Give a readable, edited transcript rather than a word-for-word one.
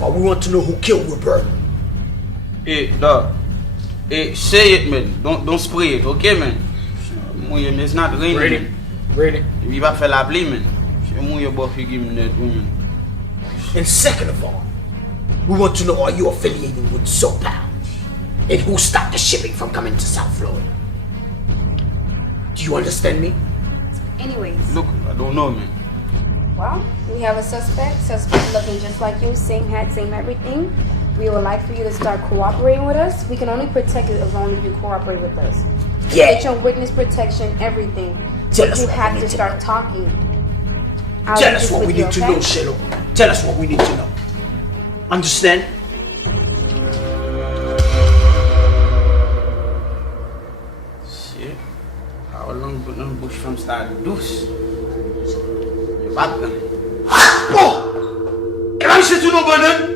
about. We want to know who killed Roberta. Hey, dog. Hey, say it, man. Don't spray it, okay, man? It's not raining. Ready. Il va faire la pluie, man. C'est moi your boss give me that woman. And second of all, we want to know, are you affiliated with Zopound? And who stopped the shipping from coming to South Florida? Do you understand me? Anyways, Look, I don't know, man. well, we have a suspect looking just like you, same hat, same everything. We would like for you to start cooperating with us. We can only protect you as long as you cooperate with us. Yeah. Get your witness protection, everything. Tell But us you what have we to need to start know. talking. I'll Tell leave us this what with we you, need to okay? know, Shiloh. Tell us what we need to know. Understand? Shit. How long but no bush from start to deuce? You're back then. Oh! Am I saying to no, Bernard?